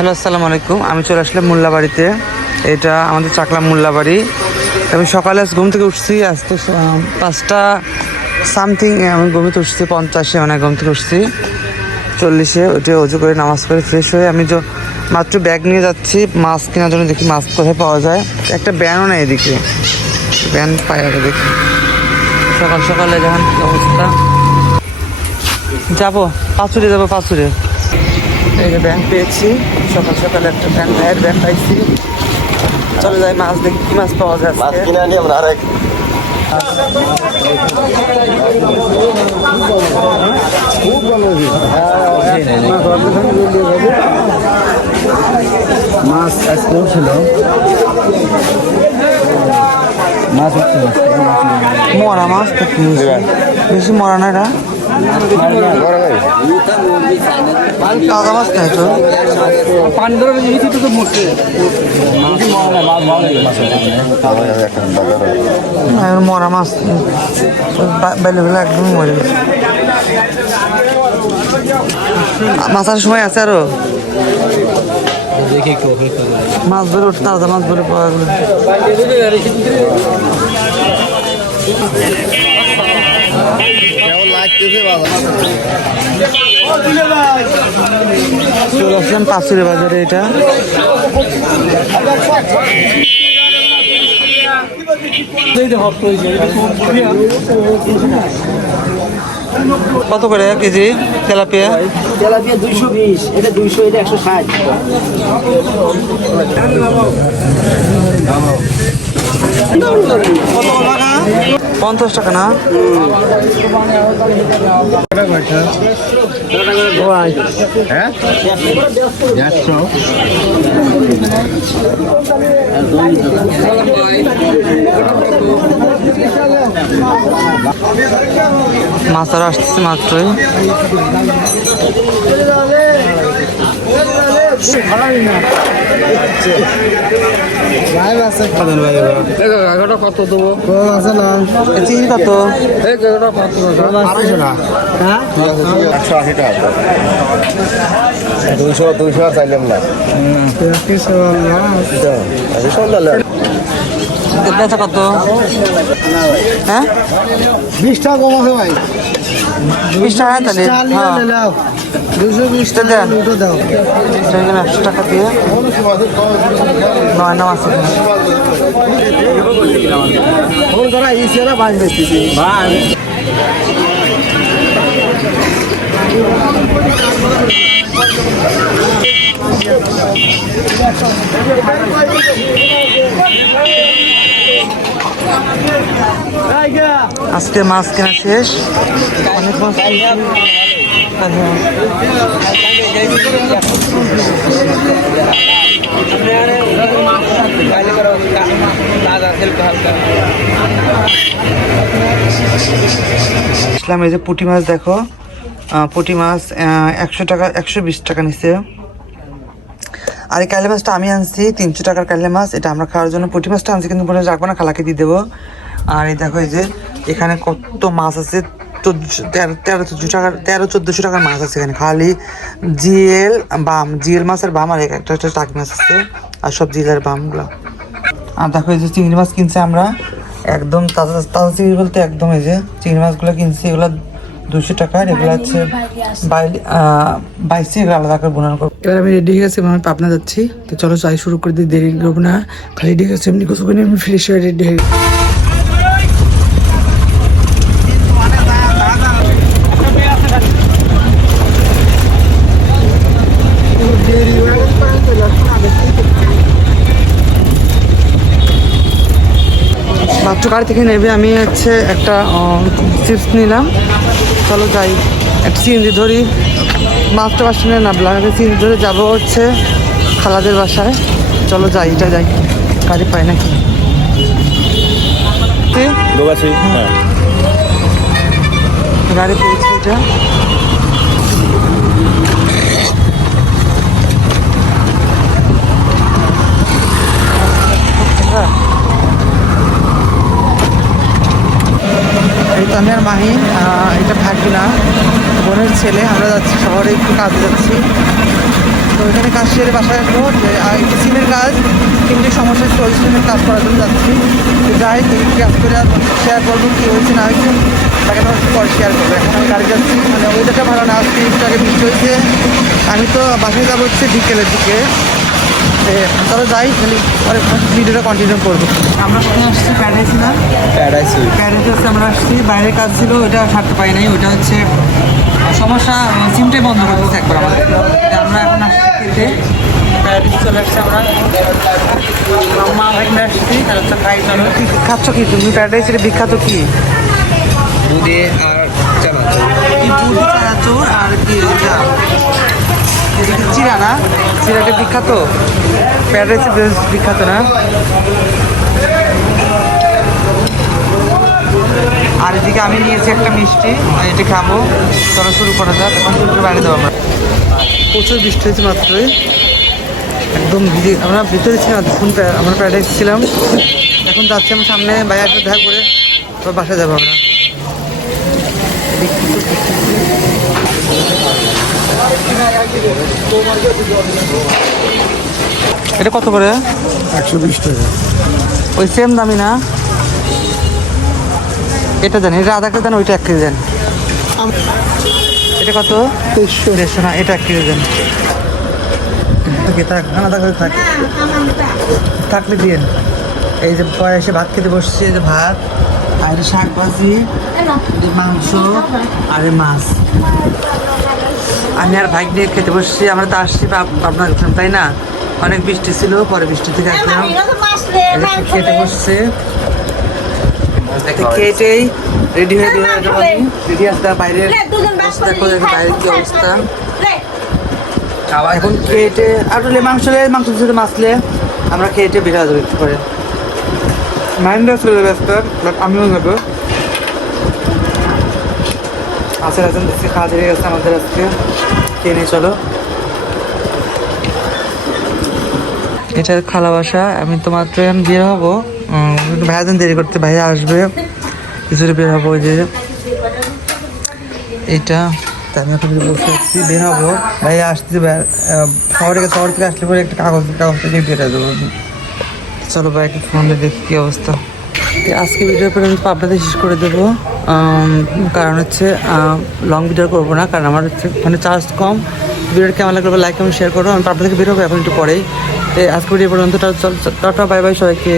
Hello, আসসালামু আলাইকুম। আমি চলে আসলাম মোল্লাবাড়িতে। এটা আমাদের চাকলা মোল্লাবাড়ি। আমি সকালে আজ ঘুম থেকে উঠছি, আজ তো 5টা সামথিং আমি ঘুমিতে উঠছি, 50-এ মানে ঘুম থেকে উঠছি, 40-এ উঠে অজু করে নামাজ করে ফ্রেশ হয়ে আমি তো মাত্র ব্যাগ নিয়ে যাচ্ছি মাছ কেনার জন্য। দেখি মাছ কোথায় পাওয়া যায়। একটা ব্যানও নেই এদিকে, ব্যান পাই আগে দেখি। সকাল সকালে যখন কি অবস্থা, যাবো পাঁচুরে, যাবো পাঁচুরে। এই যে ব্যাংক পেয়েছি, সকাল সকালে একটা ভাইয়ের ব্যাংক পাইছি। চলে যাই মাছ দেখি কি মাছ পাওয়া যায়। মাছ কিনে আনি আমরা আরেক মাছ আজকে ছিল, মাছ হচ্ছে মরা মাছ তো বেশি মরা না, এটা তাজা মাছ নাই তো। পানি ধরে তো মরছে মরা মাছ বেলে বেলে একদমই মরে গেছে। মাছের সময় আছে আরো, মাছ ধরে উঠে তাজা মাছ ধরে পাওয়া গেল। চলে আসলাম পাঁচুরে বাজারে। এটা কত করে কেজি তেলাপিয়া? তেলাপিয়া 220, এটা 200, এটা 160। 50 টাকা না? হ্যাঁ, মাছ আর আসতেছে মাত্রই। কত দেবো? আছে না চিনি কত? 280 টাকা। 200 চাইলাম না। বেচা কত? হ্যাঁ, 20 টাকা কম আছে ভাই। 20 টাকা তাহলে? হ্যাঁ, 220 টাকা দেন। দাও। 100 টাকা দিয়ে 9 নাম আছে। ফোন করা ইসেরা বাজ বেচতেছি ভাই। আজকে মাছ কেনা শেষ, অনেক মাছ। ইসলাম এই যে পুঁটি মাছ দেখো, পুঁটি মাছ 100 টাকা, 120 টাকা নিচ্ছে। আর এই কাইলে মাছটা আমি আনছি 300 টাকার কাইলে মাছ। এটা আমরা খাওয়ার জন্য পুঁটি মাছটা আনছি, কিন্তু মনে রাখবো না, খালাকে দিয়ে দেবো। আর এই দেখো এই যে এখানে কত মাছ আছে, 1300-1400 টাকার মাছ আছে এখানে। খালি জিএল বাম, জিএল মাছ আর বাম, আর একটা টাকি মাছ আছে, আর সব জিএল আর বামগুলো। আর দেখো এই যে চিংড়ি মাছ কিনছে আমরা, একদম তাজা তাজা চিংড়ি বলতে একদম। এই যে চিংড়ি মাছগুলো কিনছি, এগুলো 200 টাকার। এগুলো হচ্ছে 22 আলাদা করে বোনার করবো। এবার আমি রেডি হয়ে গেছি, আমি পাবনা যাচ্ছি। তো চলো যাই, শুরু করে দিই, দেরি করবো না। খালি রেডি হয়ে গেছি, এমনি গোসল করে আমি ফ্রেশ হয়ে রেডি হয়ে মাত্র গাড়ি থেকে নেবে। আমি হচ্ছে একটা চিপস নিলাম। চলো যাই, একটা সিএনজি ধরি। মাত্র বাস স্ট্যান্ডে নামলাম, একটা সিএনজি ধরে যাবো হচ্ছে খালাদের বাসায়। চলো যাই, এটা যাই, গাড়ি পাই নাকি। গাড়ি পেয়েছি এটা। আমি আর মাহি, এটা থাকবে না, বোনের ছেলে। আমরা যাচ্ছি শহরে, একটু কাজে যাচ্ছি। তো ওইখানে কাজ সেরে বাসায় আসবো যে আর একটু সিমের কাজ কিন্তু সমস্যা চলছে সিমের কাজ করার জন্য যাচ্ছি তো যাই তো একটু কাজ করে শেয়ার করবো কী হয়েছে না হয়েছে তাকে তো পরে শেয়ার করবো। এখন আমি গাড়ি যাচ্ছি মানে ওইটাটা ভালো না, আজকে একটু আগে বৃষ্টি হয়েছে। আমি তো বাসায় যাবো হচ্ছে বিকেলের দিকে, চলো যাই খালি পরে ভিডিওটা কন্টিনিউ করবো। আমরা কোথায় আসছি? প্যারাডাইস না, প্যারাডাইসে আমরা আসছি। বাইরের কাজ ছিল ওইটা ছাড়তে পারি নাই, ওইটা হচ্ছে সমস্যা, সিমটাই বন্ধ করে দিচ্ছে একবার আমাদের। আমরা এখন আসছি খেতে, প্যারাডাইসে চলে আসছি আমরা। মা ভাইনা আসছি, তার হচ্ছে খাই। চলো খাচ্ছ কি তুমি? প্যারাডাইসের বিখ্যাত কি? দুধে আর চানাচুর। কি দুধ, চানাচুর আর কি চিরা না? চিরাটা বিখ্যাত, প্যারাডাইসের বিখ্যাত না? আর এদিকে আমি নিয়েছি একটা মিষ্টি, এটা খাবো। চলো শুরু করা যাক। এখন শুরু বাইরে দেবো আমরা। প্রচুর বৃষ্টি হয়েছে মাত্রই, একদম আমরা ভিতরে ছিলাম, আমরা প্যারাডাইস ছিলাম। এখন যাচ্ছি আমি সামনে, বাইরে একটু দেখা করে তো বাসায় যাবো আমরা। এটা কত করে? 120 টাকা। ওই সেম দামি না? এটা দেন, এটা আধা কেজি দেন, ওইটা 1 কেজি দেন। এটা কত? 150 না, এটা 1 কেজি দেন। আলাদা করে থাকে থাকলে দিন। এই যে পরে এসে ভাত খেতে বসছি, এই যে ভাত আর এটা শাক ভাজি, মাংস আর মাছ। আমি আর ভাই নিয়ে খেতে বসছি। আমরা তো আসছি আপনার তাই না? অনেক বৃষ্টি ছিল, পরে বৃষ্টি থেকে আসলাম, খেতে বসছে। খেটেই রেডি হয়ে রেডি আসতে বাইরের অবস্থা, বাইরের কি অবস্থা। এখন খেটে আর মাংস সাথে মাছলে আমরা খেটে বের হয়ে যাবো একটু করে। মাইন্ডও চলে যাবে আজকে, আমিও যাবো। আছেন দেখছি খাওয়া দিয়ে গেছে আমাদের আজকে, খেয়ে নিয়ে চলো। এটা খালা বাসা। আমি তো মাত্র এখন বের হবো, ভাইয়া দিন দেরি করতে, ভাইয়া আসবে কিছুটা বের হবো। ওই যে এইটা আমি এখন বসে আছি, বের হবো। ভাইয়া আসতে শহর থেকে আসলে পরে একটা কাগজটা দিয়ে বের হয়ে যাবো। চলো ভাই একটু ফোন দিয়ে দেখি কী অবস্থা। আজকে ভিডিও পর্যন্ত আপনাদের শেষ করে দেবো, কারণ হচ্ছে লং ভিডিও করবো না, কারণ আমার হচ্ছে মানে চার্জ কম। ভিডিওটা কেমন লাগলো লাইক কমেন্ট শেয়ার করো। আমি আপনাদেরকে বের হবো এখন একটু পরেই। আজকে ভিডিও পর্যন্ত টাটা, বাই বাই সবাইকে।